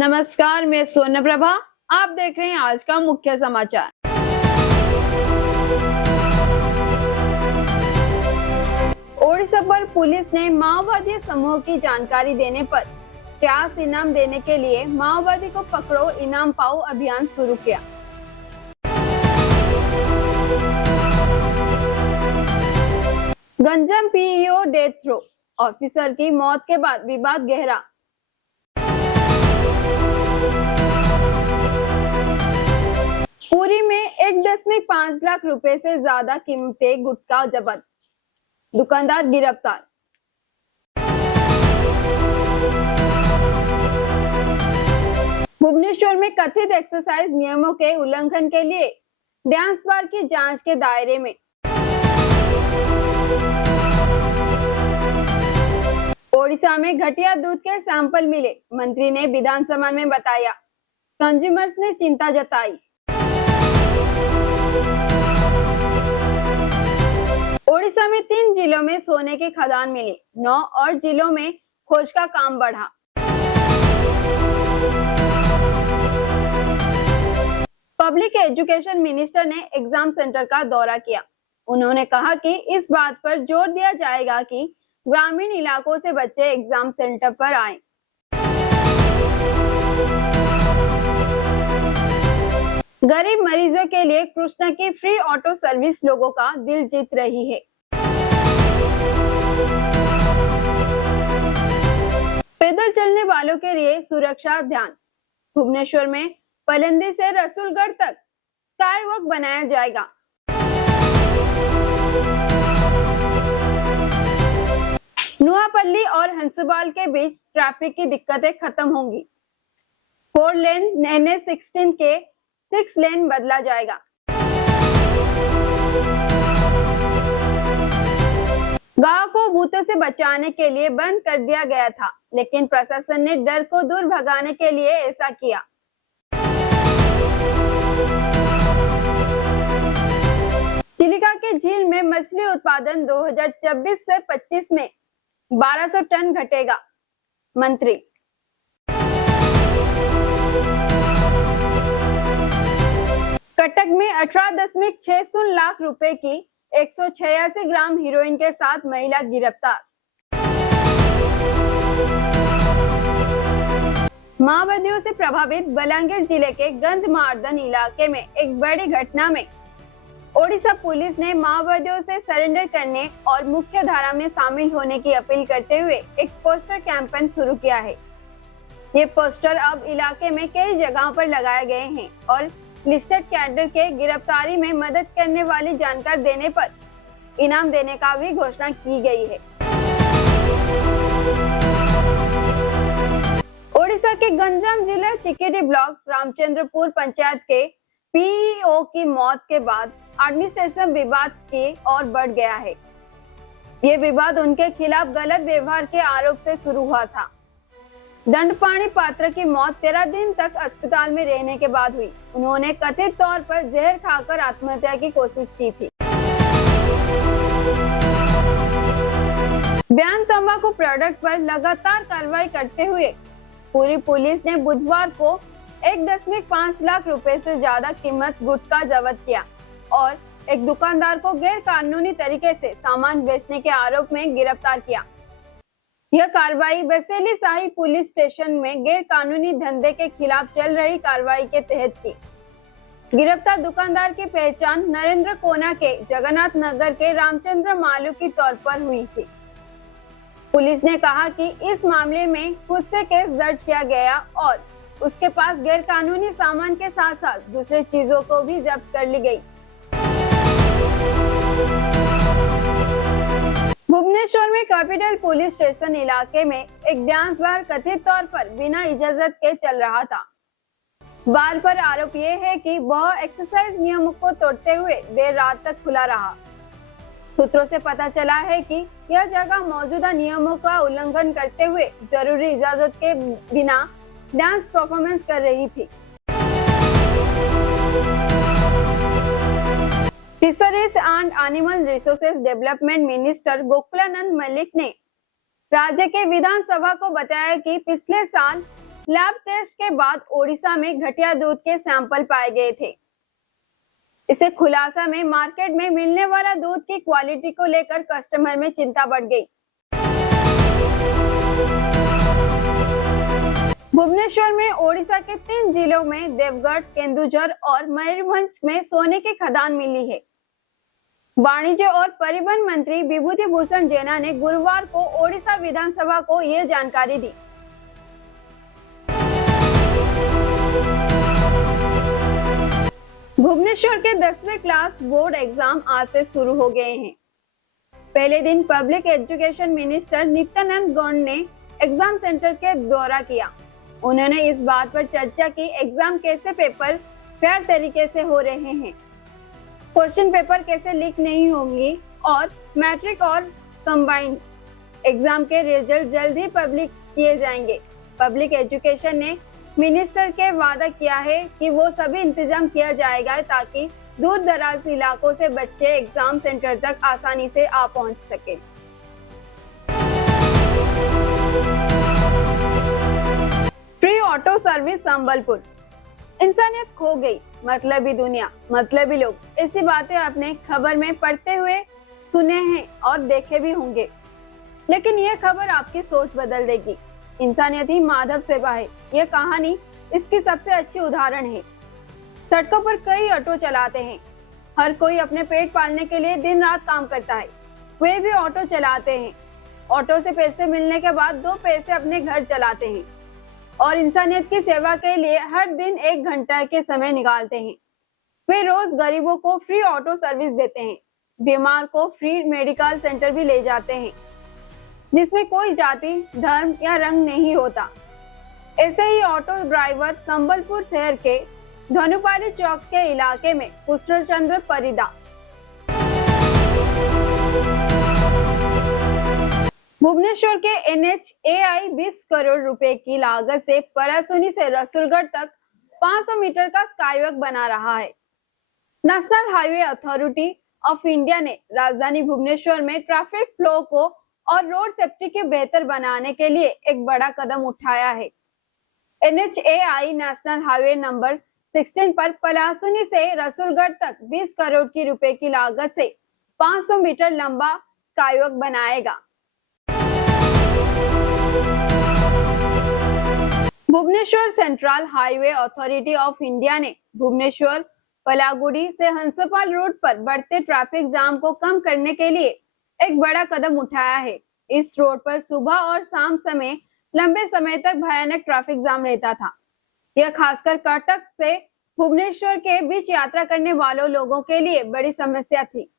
नमस्कार, मैं सोना प्रभा। आप देख रहे हैं आज का मुख्य समाचार। ओडिशा पर पुलिस ने माओवादी समूह की जानकारी देने पर कैश इनाम देने के लिए माओवादी को पकड़ो इनाम पाओ अभियान शुरू किया। Ganjam PEO death row officer की मौत के बाद विवाद गहरा। पुरी में 1.5 लाख रुपए से ज्यादा कीमती गुटखा जब्त, दुकानदार गिरफ्तार। भुवनेश्वर में कथित एक्सरसाइज नियमों के उल्लंघन के लिए डांस बार की जांच के दायरे में। ओडिशा में घटिया दूध के सैंपल मिले, मंत्री ने विधानसभा में बताया। कंज्यूमर्स ने चिंता जताई। ओडिशा में 3 जिलों में सोने की खदान मिली, 9 और जिलों में खोज का काम बढ़ा। पब्लिक एजुकेशन मिनिस्टर ने एग्जाम सेंटर का दौरा किया। उन्होंने कहा कि इस बात पर जोर दिया जाएगा कि ग्रामीण इलाकों से बच्चे एग्जाम सेंटर पर आएं। गरीब मरीजों के लिए कृष्णा की फ्री ऑटो सर्विस लोगों का दिल जीत रही है। पैदल चलने वालों के लिए सुरक्षा ध्यान। भुवनेश्वर में पलंदी से रसूलगढ़ तक स्काई वॉक बनाया जाएगा। नुआपल्ली और हंसबाल के बीच ट्रैफिक की दिक्कतें खत्म होंगी। 4 लेन NH16 के 6 लेन बदला जाएगा। गांव को भूतों से बचाने के लिए बंद कर दिया गया था, लेकिन प्रशासन ने डर को दूर भगाने के लिए ऐसा किया। चिलिका के झील में मछली उत्पादन 2024 से 25 में 1200 टन घटेगा, मंत्री। कटक में 18.60 लाख रुपए की 186 ग्राम हीरोइन के साथ महिला गिरफ्तार। माओवादियों से प्रभावित बलांगीर जिले के गंधमार्दन इलाके में एक बड़ी घटना में ओडिशा पुलिस ने माओवादियों से सरेंडर करने और मुख्य धारा में शामिल होने की अपील करते हुए एक पोस्टर कैंपेन शुरू किया है। ये पोस्टर अब इलाके में कई जगहों पर लगाए गए हैं और लिस्टेड कैडर के गिरफ्तारी में मदद करने वाली जानकारी देने पर इनाम देने का भी घोषणा की गई है। ओडिशा के गंजाम जिले चिकिडी ब्लॉक रामचंद्रपुर पंचायत के पीईओ की मौत के बाद एडमिनिस्ट्रेशन विवाद की ओर बढ़ गया है। ये विवाद उनके खिलाफ गलत व्यवहार के आरोप से शुरू हुआ था। दंडपाणी पात्र की मौत 13 दिन तक अस्पताल में रहने के बाद हुई। उन्होंने कथित तौर पर जहर खाकर आत्महत्या की कोशिश की थी। बयान तंबाकू प्रोडक्ट पर लगातार कार्रवाई करते हुए पूरी पुलिस ने बुधवार को 1.5 लाख रुपए से ज्यादा कीमत गुटखा जब्त किया और एक दुकानदार को गैर कानूनी तरीके से सामान बेचने के आरोप में गिरफ्तार किया। यह कार्रवाई बसेली शाही पुलिस स्टेशन में गैर कानूनी धंधे के खिलाफ चल रही कार्रवाई के तहत की। गिरफ्तार दुकानदार की पहचान नरेंद्र कोना के जगन्नाथ नगर के रामचंद्र मालू के तौर पर हुई थी। पुलिस ने कहा कि इस मामले में खुद से केस दर्ज किया गया और उसके पास गैर कानूनी सामान के साथ साथ दूसरी चीजों को भी जब्त कर ली गई। भुवनेश्वर में कैपिटल पुलिस स्टेशन इलाके में एक डांस बार कथित तौर पर बिना इजाजत के चल रहा था। बार पर आरोप ये है कि वह एक्सरसाइज नियमों को तोड़ते हुए देर रात तक खुला रहा। सूत्रों से पता चला है कि यह जगह मौजूदा नियमों का उल्लंघन करते हुए जरूरी इजाजत के बिना डांस परफॉर्मेंस कर रही थी। Fisheries and animal resources development minister Gokulananda Malik ने राज्य के विधानसभा को बताया कि पिछले साल लैब टेस्ट के बाद ओडिशा में घटिया दूध के सैंपल पाए गए थे। इसे खुलासा में मार्केट में मिलने वाला दूध की क्वालिटी को लेकर कस्टमर में चिंता बढ़ गई। भुवनेश्वर में ओडिशा के 3 जिलों में देवगढ़, केंदुझर और मयूरभंज में सोने की खदान मिली है। वाणिज्य और परिवहन मंत्री विभूति भूषण जेना ने गुरुवार को ओडिशा विधानसभा को यह जानकारी दी। भुवनेश्वर के 10वीं क्लास बोर्ड एग्जाम आज से शुरू हो गए हैं। पहले दिन public education minister Nityananda Gaud ने एग्जाम सेंटर के दौरा किया। उन्होंने इस बात पर चर्चा की एग्जाम कैसे पेपर फेयर तरीके से हो रहे हैं, क्वेश्चन पेपर कैसे लीक नहीं होंगी और मैट्रिक और कंबाइंड एग्जाम के रिजल्ट जल्द ही पब्लिक किए जाएंगे। पब्लिक एजुकेशन ने मिनिस्टर के वादा किया है कि वो सभी इंतजाम किया जाएगा ताकि दूर दराज इलाकों से बच्चे एग्जाम सेंटर तक आसानी से आ पहुंच सके। Free auto service Sambalpur. इंसानियत खो गई, मतलबी दुनिया, मतलबी लोग, ऐसी बातें आपने खबर में पढ़ते हुए सुने हैं और देखे भी होंगे, लेकिन ये खबर आपकी सोच बदल देगी। इंसानियत ही माधव सेवा है, ये कहानी इसकी सबसे अच्छी उदाहरण है। सड़कों पर कई ऑटो चलाते हैं, हर कोई अपने पेट पालने के लिए दिन रात काम करता है, वे भी ऑटो चलाते हैं। ऑटो से पैसे मिलने के बाद 2 पैसे अपने घर चलाते हैं और इंसानियत की सेवा के लिए हर दिन 1 घंटा के समय निकालते हैं। वे रोज गरीबों को फ्री ऑटो सर्विस देते हैं, बीमार को फ्री मेडिकल सेंटर भी ले जाते हैं, जिसमें कोई जाति, धर्म या रंग नहीं होता। ऐसे ही ऑटो ड्राइवर संबलपुर शहर के धनुपाली चौक के इलाके में कृष्णचंद्र परिदा भुवनेश्वर के NHAI 20 करोड़ रुपए की लागत से पलासुनी से रसूलगढ़ तक 500 मीटर का स्काईवॉक बना रहा है। National highway authority of India ने राजधानी भुवनेश्वर में ट्रैफिक फ्लो को और रोड सेफ्टी के बेहतर बनाने के लिए एक बड़ा कदम उठाया है। NHAI नेशनल हाईवे नंबर 16 पर पलासुनी से रसूलगढ़ तक 20 करोड़ की रुपए की लागत से 500 मीटर लंबा स्काईवॉक बनाएगा। Bhubaneswar central highway authority of India ने भुवनेश्वर पलागुड़ी से हंसपाल रोड पर बढ़ते ट्रैफिक जाम को कम करने के लिए एक बड़ा कदम उठाया है। इस रोड पर सुबह और शाम समय लंबे समय तक भयानक ट्रैफिक जाम रहता था। यह खासकर कटक से भुवनेश्वर के बीच यात्रा करने वालों लोगों के लिए बड़ी समस्या थी।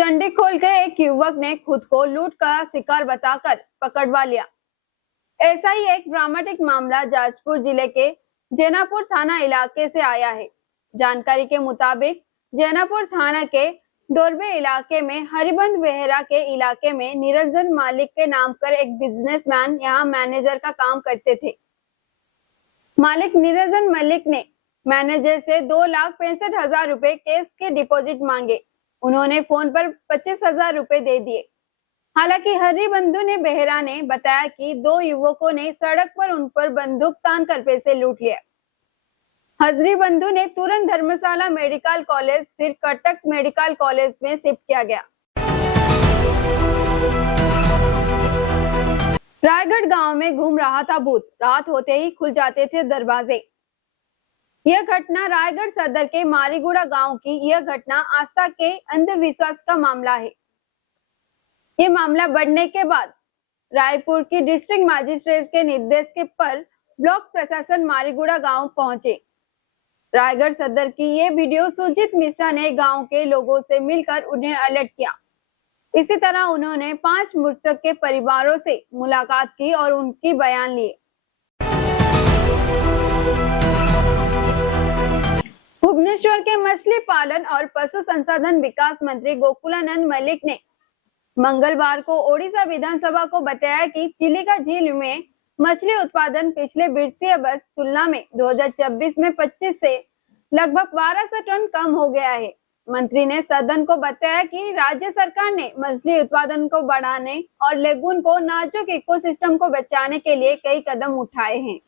चंडीखोल के एक युवक ने खुद को लूट का शिकार बताकर पकड़वा लिया। ऐसा ही एक ड्रामेटिक मामला जाजपुर जिले के जैनापुर थाना इलाके से आया है। जानकारी के मुताबिक जैनापुर थाना के डोरबे इलाके में हरिबंद बेहरा के इलाके में निरंजन मलिक के नाम कर एक बिजनेसमैन यहाँ मैनेजर का काम करते थे। मालिक निरंजन मलिक ने मैनेजर से 2,65,000 रुपए कैश के डिपॉजिट मांगे। उन्होंने फोन पर 25,000 रुपए दे दिए। हालांकि हरिबंधु ने बेहरा ने बताया कि 2 युवकों ने सड़क पर उन पर बंदूक तान कर पैसे लूट लिए। हरिबंधु ने तुरंत धर्मशाला मेडिकल कॉलेज फिर कटक मेडिकल कॉलेज में शिफ्ट किया गया। रायगढ़ गांव में घूम रहा था भूत, रात होते ही खुल जाते थे दरवाजे। यह घटना रायगढ़ सदर के मारीगुड़ा गांव की यह घटना आस्था के अंधविश्वास का मामला है। ये मामला बढ़ने के बाद रायपुर की डिस्ट्रिक्ट मजिस्ट्रेट के निर्देश के पर ब्लॉक प्रशासन मारीगुड़ा गांव पहुंचे। रायगढ़ सदर की ये वीडियो सुजीत मिश्रा ने गांव के लोगों से मिलकर उन्हें अलर्ट किया। इसी तरह उन्होंने 5 मृतक के परिवारों से मुलाकात की और उनकी बयान लिए। भुवनेश्वर के मछली पालन और पशु संसाधन विकास मंत्री गोकुलानंद मलिक ने मंगलवार को ओडिशा विधानसभा को बताया कि चिलिका झील में मछली उत्पादन पिछले वित्तीय वर्ष तुलना में 2024 में 25 से लगभग 1200 टन कम हो गया है। मंत्री ने सदन को बताया कि राज्य सरकार ने मछली उत्पादन को बढ़ाने और लेगून को नाजुक इकोसिस्टम को बचाने के लिए कई कदम उठाए हैं।